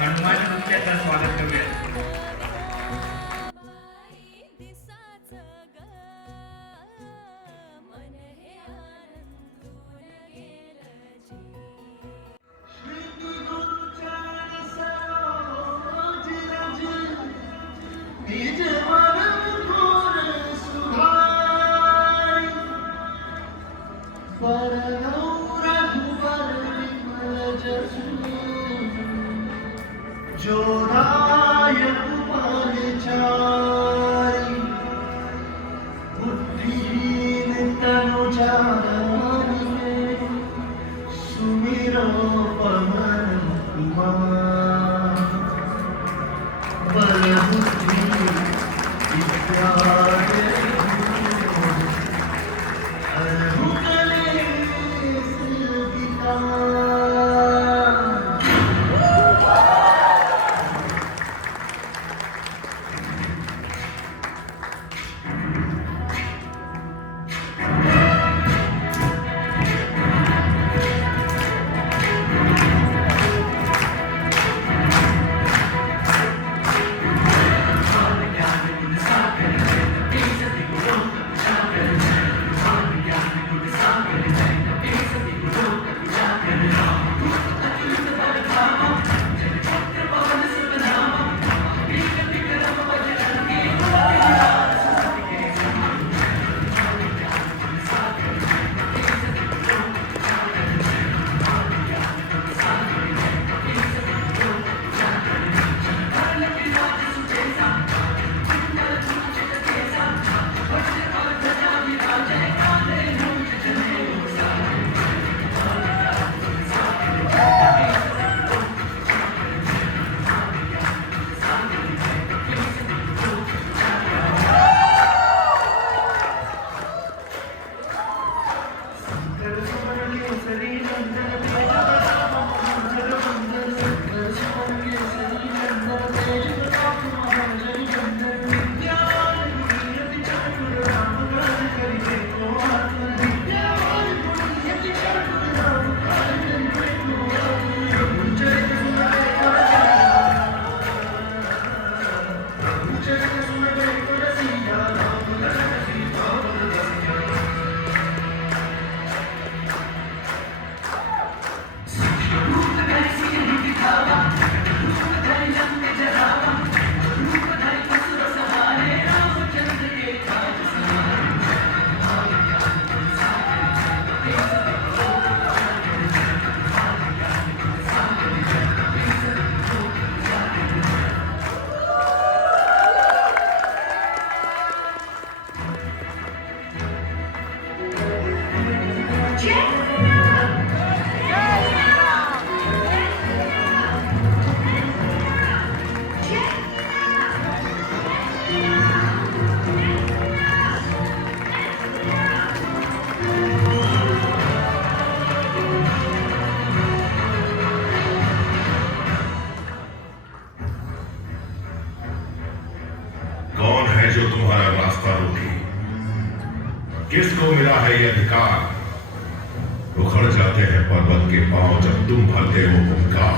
हनुमान नृत्याचं स्वागत करूया. जोराय पालचारी बुद्धिहीन तनु जानिए सुमिरो पवन कुमार बल बुद्धि विद्या कौन है जो तुम्हारा रास्ता रोके? किसको मिला है ये अधिकार? उखड़ जाते हैं पर्वत के पांव जब तुम भरते हो हुंकार।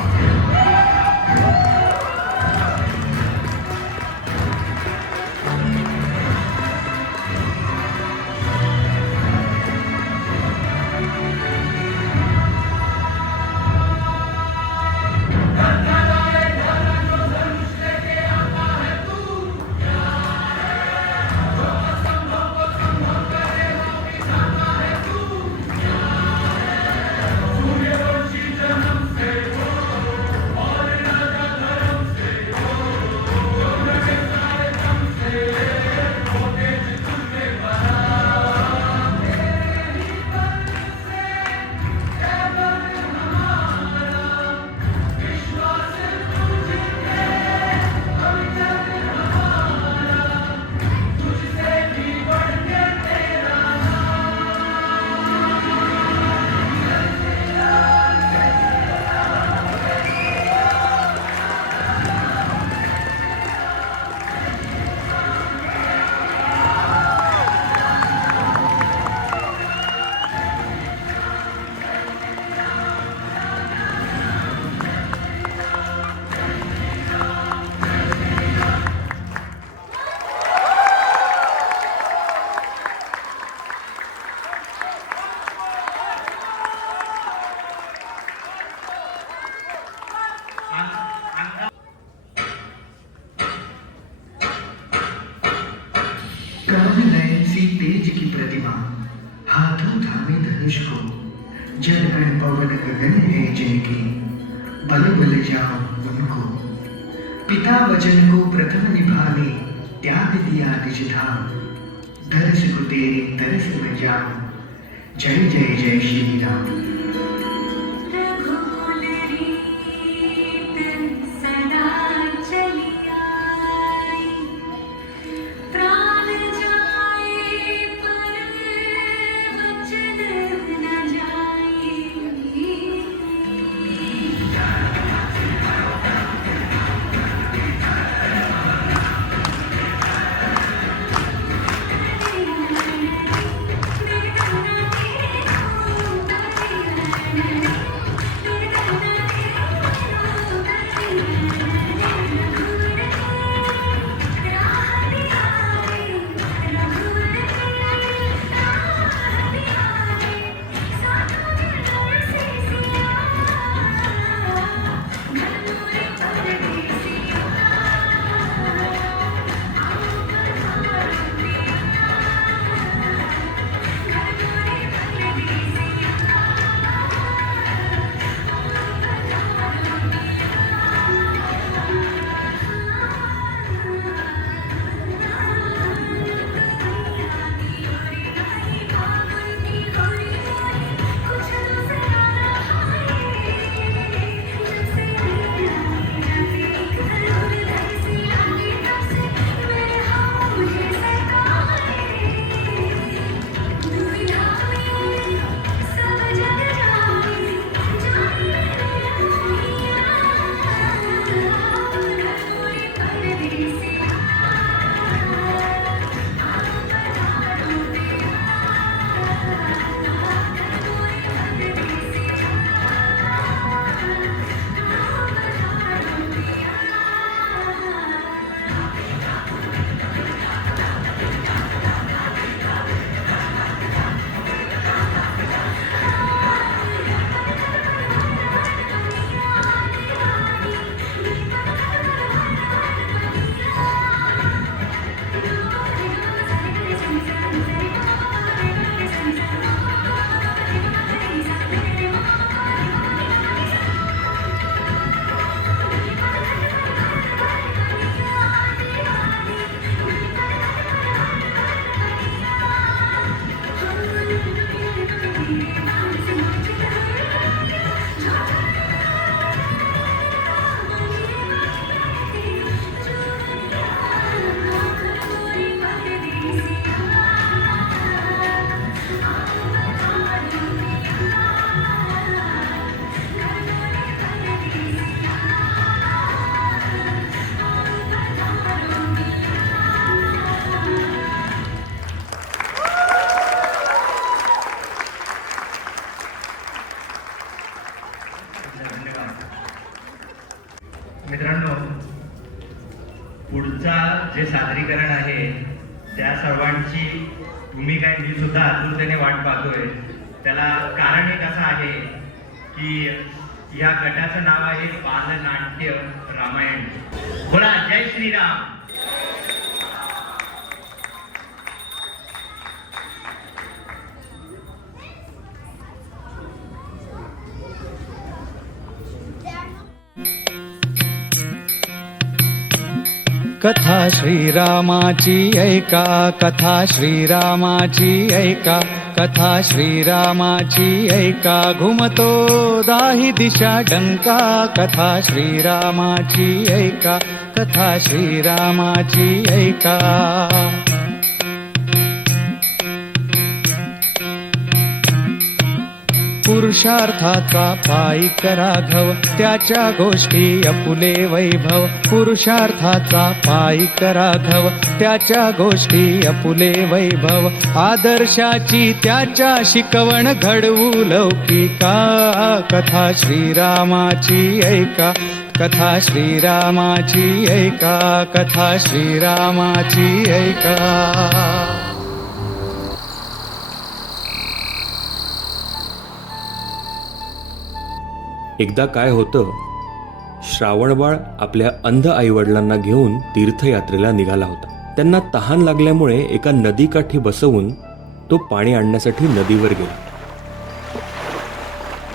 काज नयन सी तेज की प्रतिमा, हाथों थामे धनुष को, जल कण पवन गगन है जिनके, बल बल जाओ उनको। पिता वचन को प्रथम निभाने, त्याग दिया निज धाम, दरस को तेरे तरस में जाओ, जय जय जय श्री राम। मित्रांनो, पुढचा जे सादरीकरण आहे त्या सर्वांची भूमिका मी सुद्धा आतुरतेने वाट पाहतोय. त्याला कारण एक असं आहे की या गटाचं नाव आहे बालनाट्य रामायण. बोला जय श्रीराम. कथा श्रीरामाची ऐका, कथा श्रीरामाची ऐका, कथा श्रीरामाची ऐका. घुमतो दाही दिशा डंका, कथा श्रीरामाची ऐका, कथा श्रीरामाची ऐका. पुरुषार्थाचा पायिक राघव, त्याच्या गोष्टी अपुले वैभव. पुरुषार्थाचा पायिक राघव, त्याच्या गोष्टी अपुले वैभव. आदर्शाची त्याच्या शिकवण घडवू लौकिका, कथा श्रीरामाची ऐका, कथा श्रीरामाची ऐका, कथा श्रीरामाची ऐका. एकदा काय होतं, श्रावणबाळ आपल्या अंध आईवडिलांना घेऊन तीर्थयात्रेला निघाला होता. त्यांना तहान लागल्यामुळे एका नदीकाठी बसवून तो पाणी आणण्यासाठी नदीवर गेला.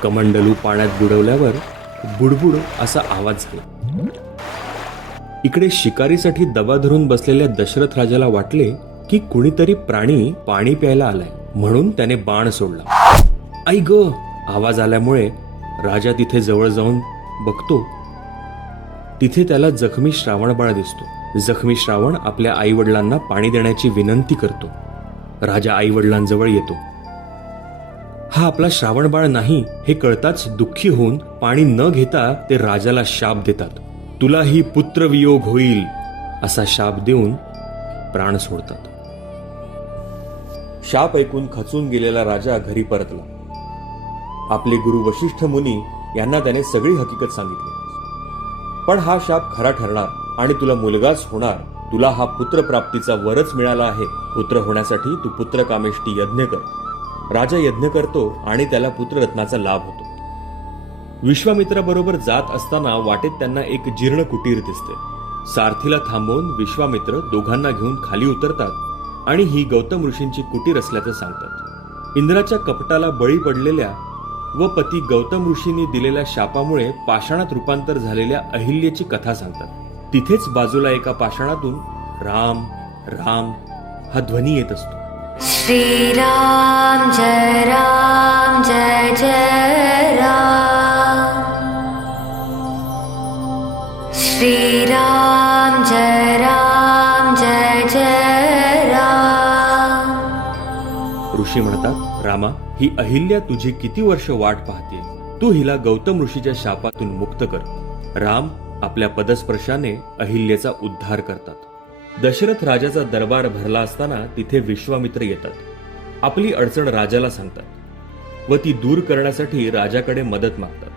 कमंडलू पाण्यात बुडवल्यावर बुडबुड असा आवाज झाला. इकडे शिकारीसाठी दबा धरून बसलेल्या दशरथ राजाला वाटले की कुणीतरी प्राणी पाणी प्यायला आलाय, म्हणून त्याने बाण सोडला. आई ग! आवाज आल्यामुळे राजा तिथे जवळ जाऊन बघतो. तिथे त्याला जखमी श्रावणबाळ दिसतो. जखमी श्रावण आपल्या आई वडिलांना पाणी देण्याची विनंती करतो. राजा आई वडिलांजवळ येतो. हा आपला श्रावणबाळ नाही हे कळताच दुःखी होऊन पाणी न घेता ते राजाला शाप देतात. तुलाही पुत्रवियोग होईल असा शाप देऊन प्राण सोडतात. शाप ऐकून खचून गेलेला राजा घरी परतला. आपले गुरु वशिष्ठ मुनी यांना त्याने सगळी हकीकत सांगितली. पण हा शाप खरा ठरणार आणि तुला मुलगाच होणार. तुला हा पुत्रप्राप्तीचा वरच मिळाला आहे. पुत्र होण्यासाठी तू पुत्रकामेष्टी यज्ञ कर. राजा यज्ञ करतो आणि त्याला पुत्ररत्नाचा लाभ होतो. विश्वामित्राबरोबर जात असताना वाटेत त्यांना एक जीर्ण कुटीर दिसते. सारथीला थांबवून विश्वामित्र दोघांना घेऊन खाली उतरतात आणि ही गौतम ऋषींची कुटीर असल्याचं सांगतात. इंद्राच्या कपटाला बळी पडलेल्या व पती गौतम ऋषींनी दिलेल्या शापामुळे पाषाणात रूपांतर झालेल्या अहिल्याची कथा सांगतात. तिथेच बाजूला एका पाषाणातून राम राम हा ध्वनी येत असतो. श्रीराम जय जय राम. श्रीराम जय जय राम. ऋषी म्हणतात, रामा, ही अहिल्या तुझी किती वर्ष वाट पाहते. तू हिला गौतम ऋषीच्या शापातून मुक्त कर. राम आपल्या पदस्पर्शाने अहिल्याचा उद्धार करतात. दशरथ राजाचा दरबार भरला असताना तिथे विश्वामित्र येतात. आपली अडचण राजाला सांगतात व ती दूर करण्यासाठी राजाकडे मदत मागतात.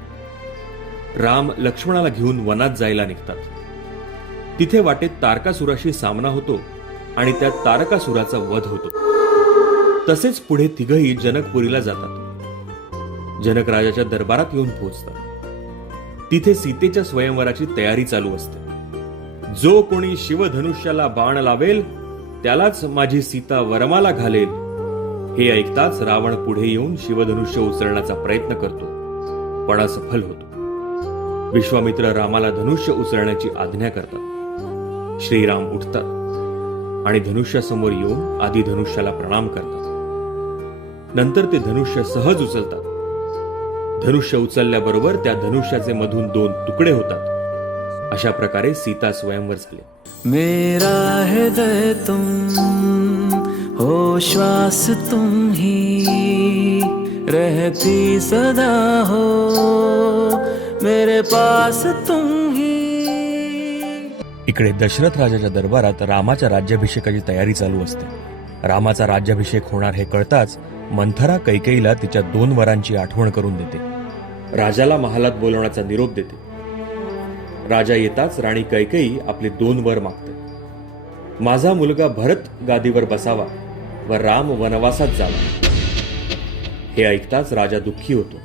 राम लक्ष्मणाला घेऊन वनात जायला निघतात. तिथे वाटेत तारकासुराशी सामना होतो आणि त्यात तारकासुराचा वध होतो. तसेच पुढे तिघही जनकपुरीला जातात. जनक राजाच्या दरबारात येऊन पोहोचतात. तिथे सीतेच्या स्वयंवराची तयारी चालू असते. जो कोणी शिवधनुष्याला बाण लावेल त्यालाच माझी सीता वरमाला घालेल. हे ऐकताच रावण पुढे येऊन शिवधनुष्य उचलण्याचा प्रयत्न करतो, पण असफल होतो. विश्वामित्र रामाला धनुष्य उचलण्याची आज्ञा करतात. श्रीराम उठतात आणि धनुष्यासमोर येऊन आधी धनुष्याला प्रणाम करतात. नंतर ते धनुष्य सहज उचलतात. धनुष्य उचलल्याबरोबर त्या धनुष्याचे मधून 2 तुकडे होतात. अशा प्रकारे सीता स्वयंवर झाले. मेरा हृदय तुम हो, श्वास तुम ही रहती सदा हो, मेरे पास तुम ही. इकडे दशरथ राजाच्या दरबारात रामाच्या राज्याभिषेकाची तयारी चालू असते. रामाचा राज्याभिषेक होणार हे कळताच मंथरा कैकेयीला तिच्या 2 वरांची आठवण करून देते. राजाला महालात बोलवण्याचा निरोप देते. राजा येताच राणी कैकेयी आपले 2 वर मागते. माझा मुलगा भरत गादीवर बसावा व राम वनवासात जावा. हे ऐकताच राजा दुःखी होतो.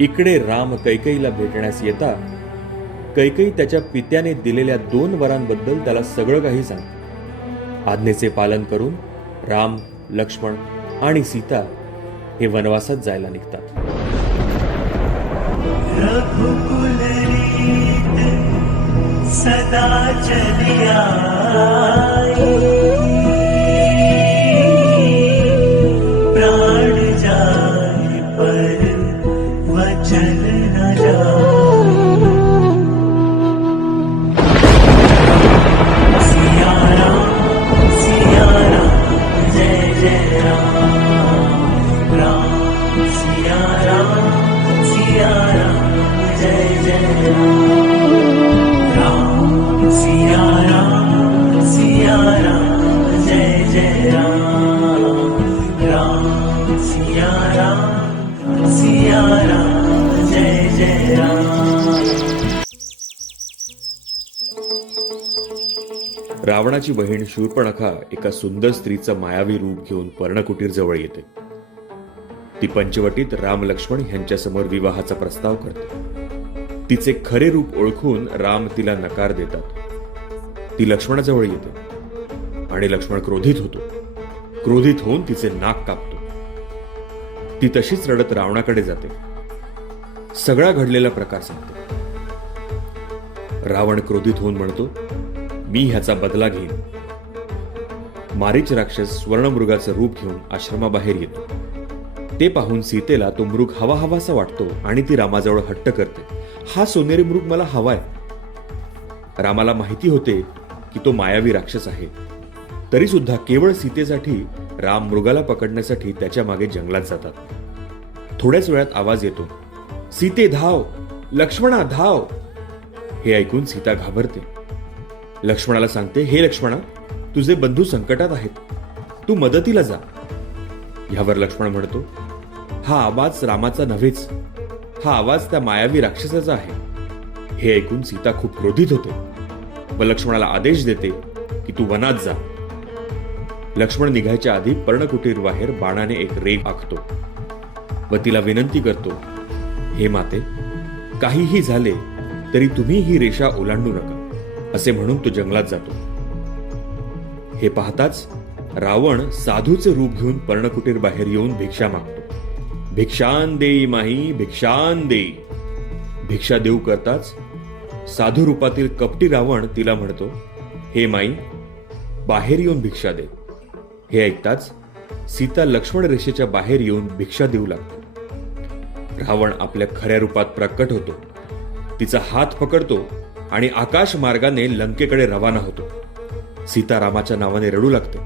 इकडे राम कैकेयीला भेटण्यास येता कैकेयी त्याच्या पित्याने दिलेल्या 2 वरांबद्दल त्याला सगळं काही सांगते. आज्ञेचे पालन करून राम, लक्ष्मण आणि सीता हे वनवासात जायला निघतात. सदा चलिया प्राण जाए पर वचन न जाए. सिया राम जय जय राम. राम सिया राम जय जय राम. सिया राम जय जय राम. राम सिया राम जय जय राम. रावणाची बहीण शूर्पणखा एका सुंदर स्त्रीचं मायावी रूप घेऊन पर्णकुटीर जवळ येते. ती पंचवटीत राम लक्ष्मण यांच्यासमोर विवाहाचा प्रस्ताव करते. तिचे खरे रूप ओळखून राम तिला नकार देतात. ती लक्ष्मणाजवळ येते आणि लक्ष्मण क्रोधित होतो. क्रोधित होऊन तिचे नाक कापतो. ती तशीच रडत रावणाकडे जाते. सगळा घडलेला प्रकार सांगते. रावण क्रोधित होऊन म्हणतो, मी ह्याचा बदला घेईन. मारीच राक्षस स्वर्णमृगाचं रूप घेऊन आश्रमाबाहेर येतो. ते पाहून सीतेला तो मृग हवा हवासा वाटतो आणि ती रामाजवळ हट्ट करते, हा सोनेरी मृग मला हवाय. रामाला माहिती होते की तो मायावी राक्षस आहे. तरी सुद्धा केवळ सीतेसाठी राम मृगाला पकडण्यासाठी त्याच्या मागे जंगलात जातात. थोड्याच वेळात आवाज येतो, सीते धाव, लक्ष्मणा धाव. हे ऐकून सीता घाबरते. लक्ष्मणाला सांगते, हे लक्ष्मणा, तुझे बंधू संकटात आहेत, तू मदतीला जा. ह्यावर लक्ष्मण म्हणतो, हा आवाज रामाचा नव्हेच, हा आवाज त्या मायावी राक्षसाचा आहे. हे ऐकून सीता खूप क्रोधित होते व लक्ष्मणाला आदेश देते की तू वनात जा. लक्ष्मण निघायच्या आधी पर्णकुटीर बाहेर बाणाने एक रेघ आखतो व तिला विनंती करतो, हे माते, काहीही झाले तरी तुम्ही ही रेषा ओलांडू नका, असे म्हणून तो जंगलात जातो. हे पाहताच रावण साधूचे रूप घेऊन पर्णकुटीर बाहेर येऊन भिक्षा मागतो. भिक्षान देई माही, भिक्षान देई. भिक्षा देऊ करताच साधू रूपातील कपटी रावण तिला म्हणतो, हे माई, बाहेर येऊन भिक्षा दे. हे ऐकताच सीता लक्ष्मण रेषेच्या बाहेर येऊन भिक्षा देऊ लागतो. रावण आपल्या खऱ्या रूपात प्रकट होतो. तिचा हात पकडतो आणि आकाश मार्गाने लंकेकडे रवाना होतो. सीता रामाच्या नावाने रडू लागते.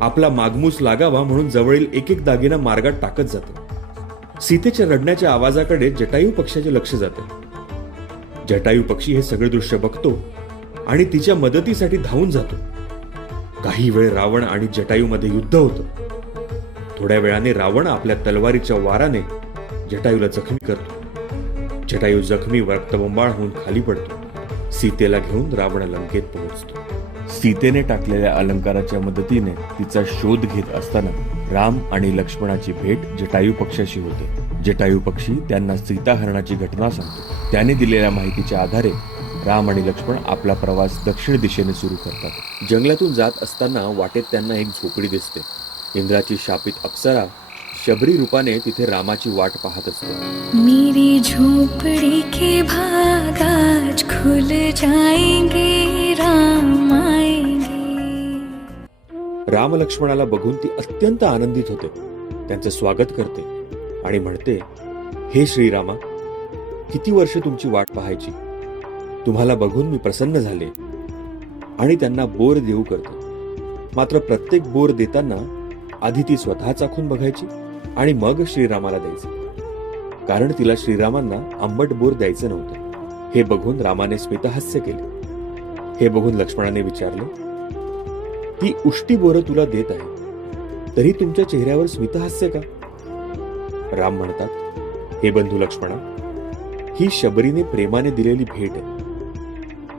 आपला मागमूस लागावा म्हणून जवळील एक एक दागिना मार्गात टाकत जाते. सीतेच्या रडण्याच्या आवाजाकडे जटायू पक्षाचे लक्ष जाते. जटायू पक्षी हे सगळे दृश्य बघतो आणि तिच्या मदतीसाठी धावून जातो. काही वेळ रावण आणि जटायूमध्ये युद्ध होतं. थोड्या वेळाने रावण आपल्या तलवारीच्या वाराने जटायूला जखमी करतो. जटायू जखमी रक्तबंबाळ होऊन खाली पडतो. सीतेला घेऊन रावण लंकेत पोहोचतो. सीतेने टाकलेल्या अलंकाराच्या मदतीने तिचा शोध घेत असताना राम आणि लक्ष्मणाची भेट जटायू पक्षाशी होते. जटायू पक्षी त्यांना सीताहरणाची घटना सांगतो. त्याने दिलेल्या माहितीच्या आधारे राम आणि लक्ष्मण आपला प्रवास दक्षिण दिशेने सुरू करतात. जंगलातून जात असताना वाटेत त्यांना एक झोपडी दिसते. इंद्राची शापित अप्सरा शबरी रूपाने तिथे रामाची वाट पाहत असते. मेरी झोपड़ी के भाग आज खुल जाएंगे, राम आएंगे. राम लक्ष्मणाला बघून ती अत्यंत आनंदित होते. त्यांचं स्वागत करते आणि म्हणते, हे श्रीरामा, किती वर्ष तुमची वाट पाहायची. तुम्हाला बघून मी प्रसन्न झाले आणि त्यांना बोर देऊ करते. मात्र प्रत्येक बोर देताना आधी ती स्वतः चाखून बघायची आणि मग श्रीरामाला द्यायचे, कारण तिला श्रीरामांना आंबट बोर द्यायचं नव्हतं. हे बघून रामाने स्मितहास्य केले. हे बघून लक्ष्मणाने विचारले, ती उष्टी बोरं तुला देत आहे, तरी तुमच्या चेहऱ्यावर स्मितहास्य का? राम म्हणतात, हे बंधू लक्ष्मणा, ही शबरीने प्रेमाने दिलेली भेट आहे.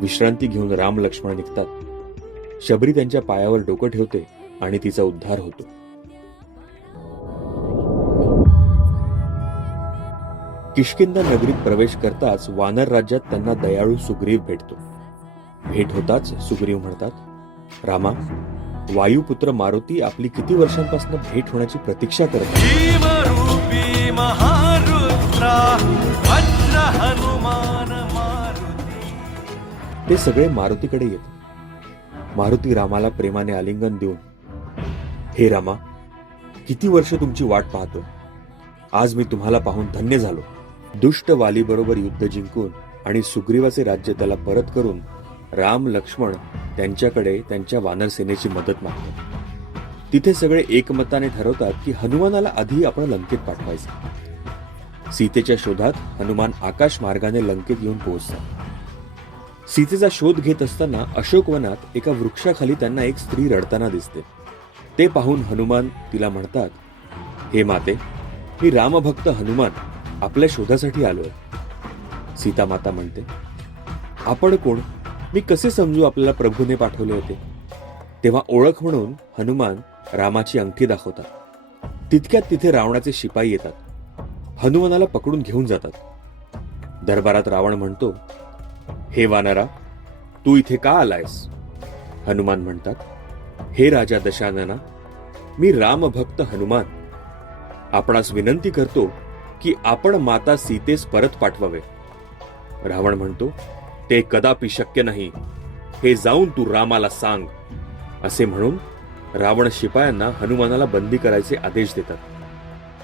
विश्रांती घेऊन राम लक्ष्मण निघतात. शबरी त्यांच्या पायावर डोकं ठेवते आणि तिचा उद्धार होतो. किष्किंधा नगरीत प्रवेश करताच वानर राज्यात त्यांना दयाळू सुग्रीव भेटतो. भेट होताच सुग्रीव म्हणतात, रामा, वायुपुत्र मारुती आपली किती वर्षांपासून भेट होण्याची प्रतीक्षा करत आहे. ते सगळे मारुतीकडे येतात. मारुती रामाला प्रेमाने आलिंगन देऊन, हे रामा, किती वर्ष तुमची वाट पाहतोय. आज मी तुम्हाला पाहून धन्य झालो. दुष्ट वालीबरोबर युद्ध जिंकून आणि सुग्रीवाचे राज्य त्याला परत करून राम लक्ष्मण त्यांच्याकडे त्यांच्या वानरसेनेची मदत मागतात. तिथे सगळे एकमताने ठरवतात की हनुमानाला आधी आपण लंकेत पाठवायचं. सीतेच्या शोधात हनुमान आकाश मार्गाने लंकेत येऊन पोहोचतात. सीतेचा शोध घेत असताना अशोकवनात एका वृक्षाखाली त्यांना एक स्त्री रडताना दिसते. ते पाहून हनुमान तिला म्हणतात, हे माते, मी रामभक्त हनुमान आपल्या शोधासाठी आलोय. सीता माता म्हणते, आपण कोण? मी कसे समजू आपल्याला प्रभूने पाठवले होते? तेव्हा ओळख म्हणून हनुमान रामाची अंगठी दाखवतात. तितक्यात तिथे रावणाचे शिपाई येतात. हनुमानाला पकडून घेऊन जातात. दरबारात रावण म्हणतो, हे वानरा, तू इथे का आलायस? हनुमान म्हणतात, हे राजा दशानना, मी रामभक्त हनुमान आपणास विनंती करतो की आपण माता सीतेस परत पाठवावे. रावण म्हणतो, ते कदापि शक्य नाही, हे जाऊन तू रामाला सांग. असे म्हणून रावण शिपायांना हनुमानाला बंदी करायचे आदेश देतात.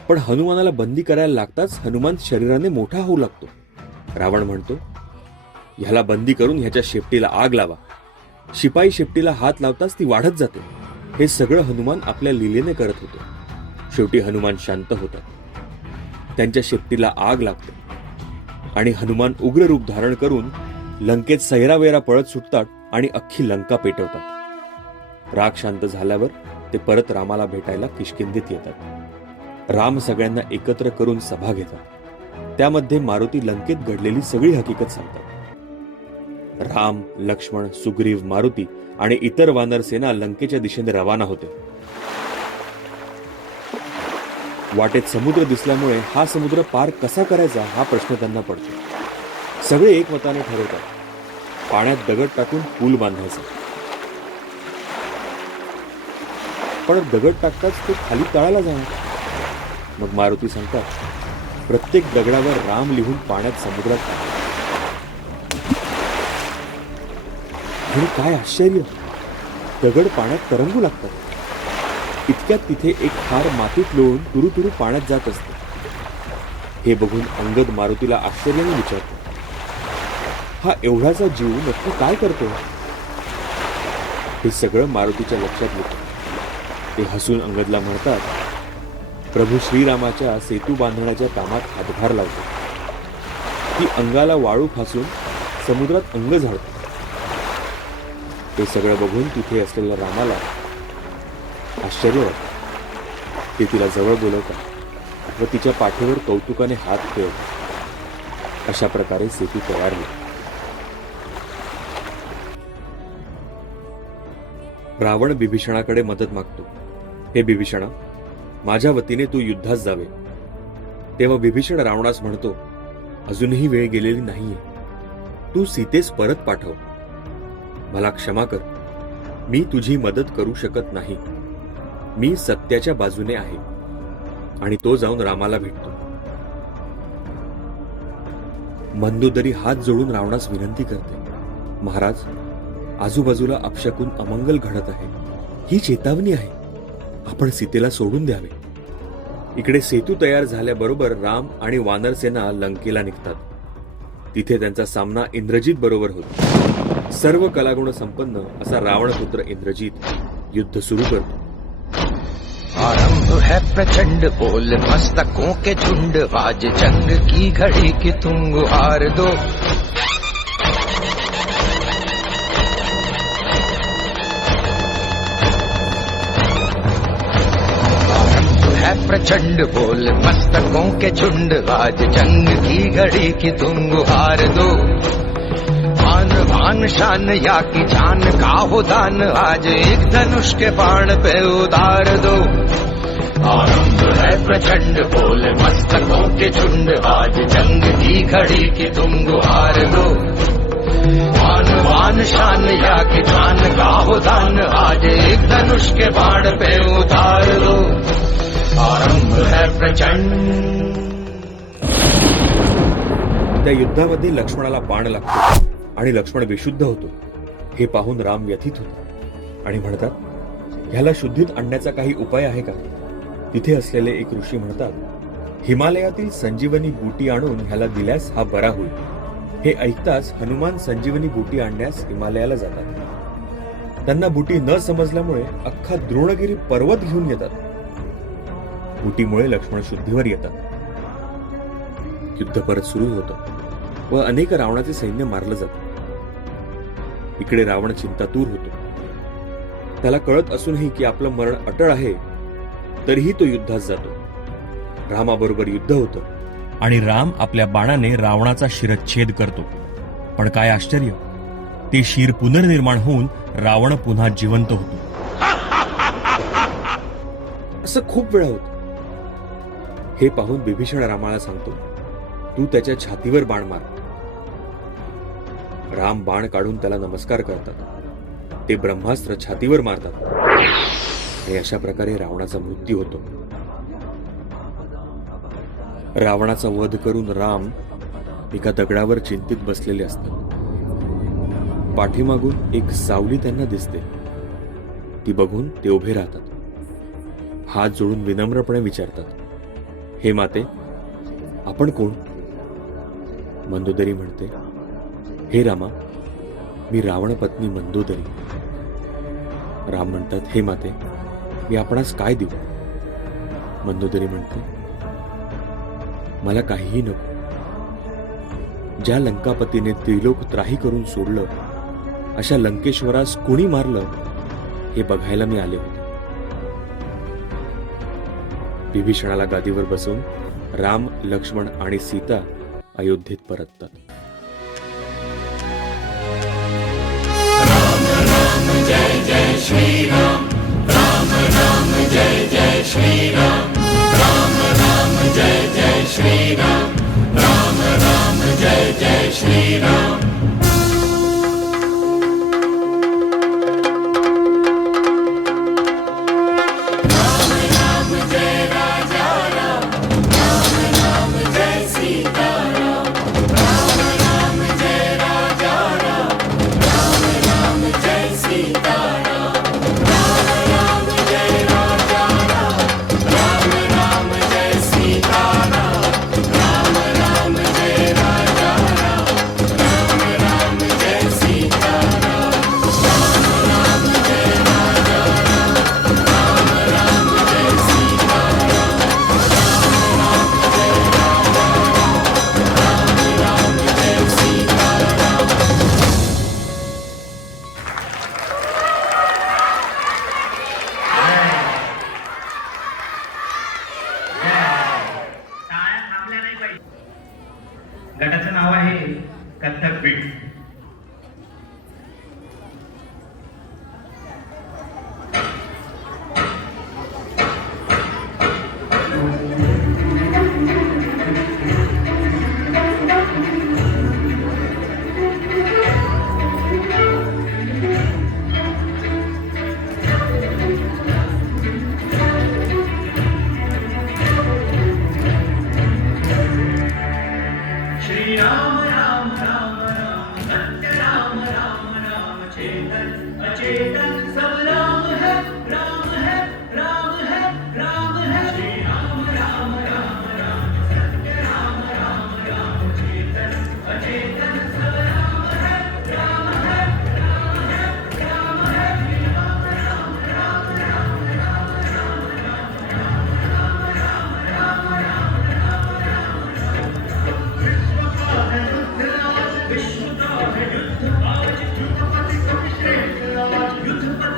पण हनुमानाला बंदी करायला लागताच हनुमान शरीराने मोठा होऊ लागतो. रावण म्हणतो, ह्याला बंदी करून ह्याच्या शेपटीला आग लावा. शिपाई शेपटीला हात लावताच ती वाढत जाते. हे सगळं हनुमान आपल्या लीलेने करत होते. शेवटी हनुमान शांत होतात. त्यांच्या शेपटीला आग लागते आणि हनुमान उग्र रूप धारण करून लंकेत सैरावेरा पळत सुटतात आणि अख्खी लंका पेटवतात. राग शांत झाल्यावर ते परत रामाला भेटायला किष्किंधेत येतात. राम सगळ्यांना एकत्र करून सभा घेतात. त्यामध्ये मारुती लंकेत घडलेली सगळी हकीकत सांगतात. राम, लक्ष्मण, सुग्रीव, मारुती आणि इतर वानर सेना लंकेच्या दिशेने रवाना होते. वाटेत समुद्र दिसल्यामुळे हा समुद्र पार कसा करायचा हा प्रश्न त्यांना पडतो. सगळे एकमताने ठरवतात, पाण्यात दगड टाकून पूल बांधायचा. पण दगड टाकताच ते खाली तळाला जाणार. मग मारुती सांगतात, प्रत्येक दगडावर राम लिहून पाण्यात समुद्रात टाका. आणि काय आश्चर्य, दगड पाण्यात तरंगू लागतात. इतक्यात तिथे एक हार मातीत लोळून तुरु तुरु पाण्यात जात असते. हे बघून अंगद मारुतीला आश्चर्याने विचारतो, हा एवढाचा जीव नक्की काय करतो? हे सगळं मारुतीच्या लक्षात येतं. ते हसून अंगदला म्हणतात, प्रभू श्रीरामाच्या सेतू बांधण्याच्या कामात हातभार लावतो. ती अंगाला वाळू फासून समुद्रात अंग झाडतो. ते सगळं बघून तिथे असलेल्या रामाला आश्चर्य वाटतं. ते तिला जवळ बोलवतात व तिच्या पाठीवर कौतुकाने हात फिरवतात. अशा प्रकारे सेतू तयार होतो. रावण बिभीषणाकडे मदत मागतो. हे बिभीषणा, माझ्या वतीने तू युद्धास जावे. तेव्हा बिभीषण रावणास म्हणतो, अजूनही वेळ गेलेली नाहीये. तू सीतेस परत पाठव. मला क्षमा कर, मी तुझी मदत करू शकत नाही. मी सत्याच्या बाजूने आहे. आणि तो जाऊन रामाला भेटतो. मंदोदरी हात जोडून रावणास विनंती करते, महाराज, आजूबाजूला अपशकुन अमंगल घडत आहे. ही चेतावणी आहे. आपण सीतेला सोडून द्यावे. इकडे सेतू तयार झाल्याबरोबर राम आणि वानर सेना लंकेला निघतात. तिथे त्यांचा सामना इंद्रजित बरोबर होतो. सर्व कलागुण संपन्न असा रावणपुत्र इंद्रजित युद्ध सुरू करतो. आरंभ है प्रचंड, बोल मस्तकों के झुंड, आज जंग की घड़ी की तुम गुहार दो. आरंभ है प्रचंड, बोल मस्तकों के झुंड, आज जंग की घड़ी की तुम गुहार दो. भान भान शान या की जान का हो दान, आज एक धनुष के बाण पे उतार दो. आरंभ है प्रचंड, बोले मस्तकों के झुंड, आज जंग की घड़ी की तुम गुहार दो. भान भान शान या की जान का हो दान, आज एक धनुष के बाण पे उतार दो. आरंभ है प्रचंड. त्या युद्धामध्ये लक्ष्मणाला बाण लागतो आणि लक्ष्मण विशुद्ध होतो. हे पाहून राम व्यथित होतो आणि म्हणतात, ह्याला शुद्धीत आणण्याचा काही उपाय आहे का? तिथे असलेले एक ऋषी म्हणतात, हिमालयातील संजीवनी बूटी आणून ह्याला दिल्यास हा बरा होईल. हे ऐकताच हनुमान संजीवनी बूटी आणण्यास हिमालयाला जातात. त्यांना बूटी न समजल्यामुळे अख्खा द्रोणगिरी पर्वत घेऊन येतात. बूटीमुळे लक्ष्मण शुद्धीवर येतात. युद्ध परत सुरू होतं व अनेक रावणाचे सैन्य मारलं जातं. इकडे रावण चिंतातूर होतो. त्याला कळत असूनही की आपलं मरण अटळ आहे, तरीही तो युद्धात जातो. रामाबरोबर युद्ध होतं आणि राम आपल्या बाणाने रावणाचा शिरच्छेद करतो. पण काय आश्चर्य, ते शिर पुनर्निर्माण होऊन रावण पुन्हा जिवंत होतो. असं खूप वेळा होतं. हे पाहून बिभीषण रामाला सांगतो, तू त्याच्या छातीवर बाण मार. राम बाण काढून त्याला नमस्कार करतात. ते ब्रह्मास्त्र छातीवर मारतात आणि अशा प्रकारे रावणाचा मृत्यू होतो. रावणाचा वध करून राम एका दगडावर चिंतित बसलेले असतात. पाठीमागून एक सावली त्यांना दिसते. ती बघून ते उभे राहतात. हात जोडून विनम्रपणे विचारतात, हे माते, आपण कोण? मंदोदरी म्हणते, हे रामा, मी रावण पत्नी मंदोदरी. राम म्हणतात, हे माते, मी आपणास काय देऊ? मंदोदरी म्हणते, मला काहीही नको. ज्या लंकापतीने त्रिलोक त्राही करून सोडलं, अशा लंकेश्वरास कुणी मारलं हे बघायला मी आले होते. विभीषणाला गादीवर बसून राम, लक्ष्मण आणि सीता अयोध्येत परततात. टाळ्या थांबल्या नाही पाहिजे. गटाचं नाव आहे कथ्थक बीट. श्री राम राम राम राम सत्य राम राम राम चेतन अचेतन सब राम है राम है राम है राम है. श्री राम राम राम राम सत्य राम राम राम चेतन अचेतन सब राम है राम है राम है राम है. श्री राम राम राम राम राम राम राम राम राम राम राम विश्व का है युद्ध आज, ध्रुपद को श्रेष्ठ आज, युद्ध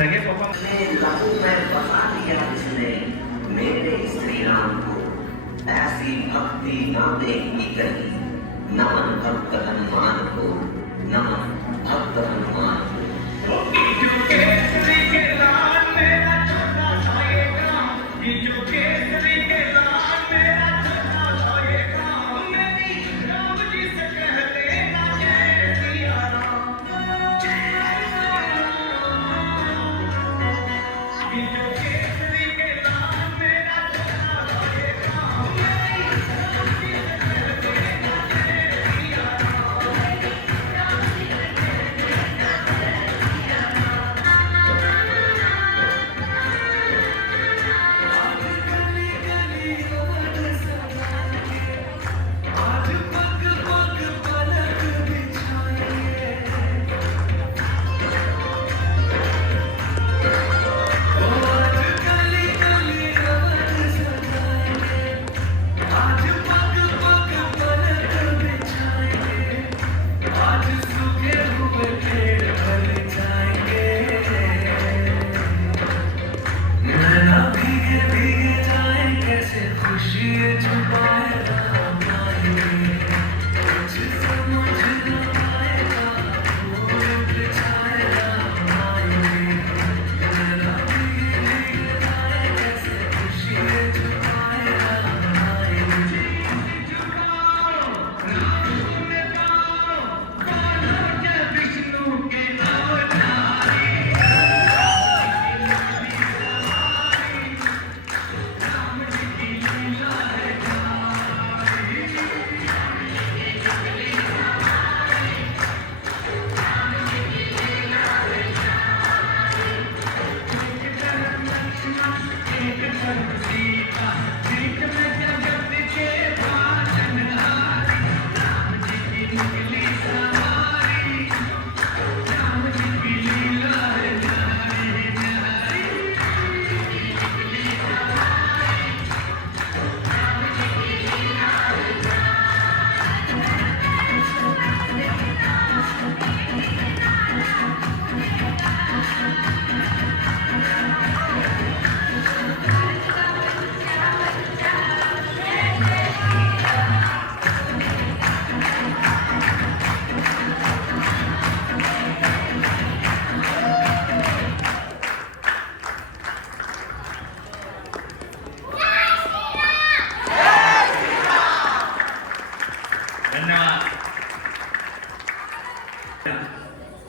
सगळे पप्पा लहू में बसा दिया जिसने मेरे श्री राम को, ऐसी भक्ति ना देखी कहीं। नमन भक्त हनुमान को, नमन भक्त हनुमान को।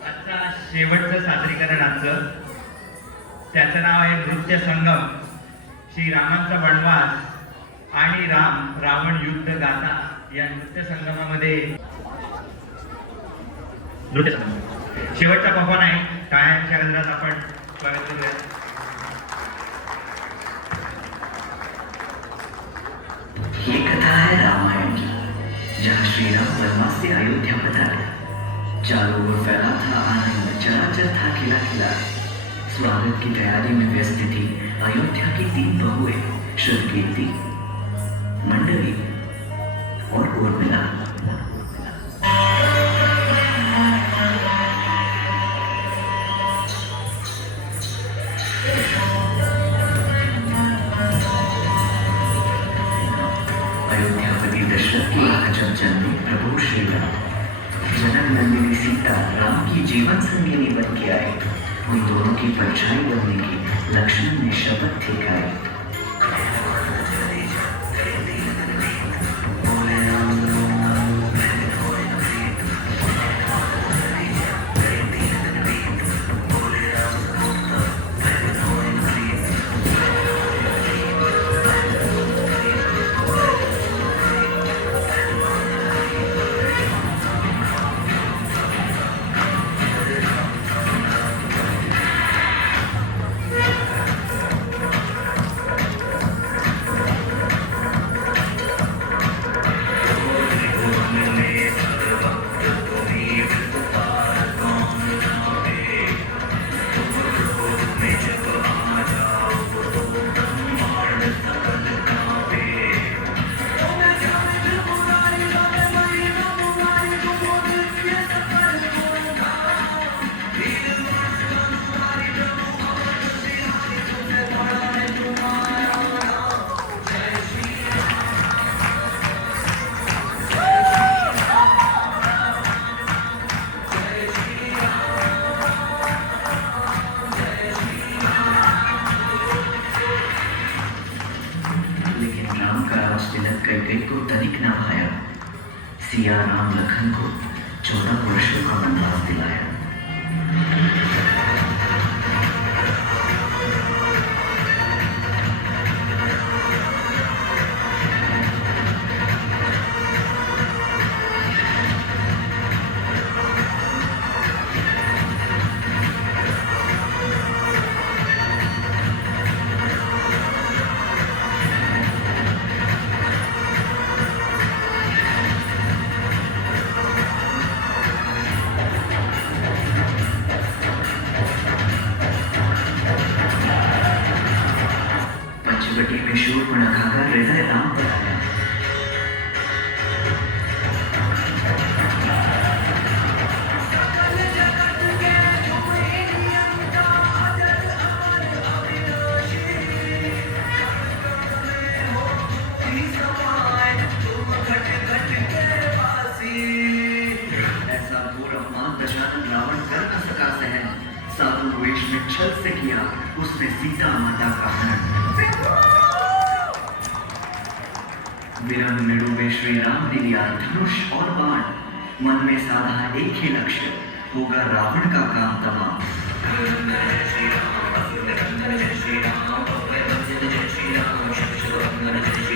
आजचा शेवटचं सादरीकरण आमचं, त्याचं नाव आहे नृत्य संगम. श्रीरामांचा वनवास आणि रावण युद्ध गाथा या नृत्य संगमामध्ये नृत्य संगम शेवटचा परफॉर्मन्स आहे. टाळ्यांच्या गजरात आपण स्वागत करूया. ये कथा है रामायण की, जहाँ श्री राम वनवास से अयोध्या पधारे। चारों ओर फैला था आनंद, चराचर था खिला खिला। स्वागत की तैयारी में व्यस्त थी अयोध्या की 3 बहुएं, श्रुतकीर्ति, मंडली और उर्मिला। अयोध्यापति दशरथ की अजब जन्मे प्रभु श्री राम, जनक नंदिनी सीता राम की जीवन संगिनी बन के आए। उन दोनों की परछाई बनने की लक्ष्मण ने शपथ ठेकाई। सिया राम लखन को 14 वर्षों का वनवास दिलाया। पंचवटी में शूर्पणखा का हृदय राम पर आया। ऐसा घोर अपमान दशानन रावण कर न सका सहन। साधु वेश में छल से किया उसने सीता माता का हरण। विरह निडूबे श्री राम ने लिया धनुष और बाण। मन में साधा एक ही लक्ष्य, होगा रावण का काम तमाम। जय श्री राम, जय श्री राम, जय श्री राम, जय श्री राम,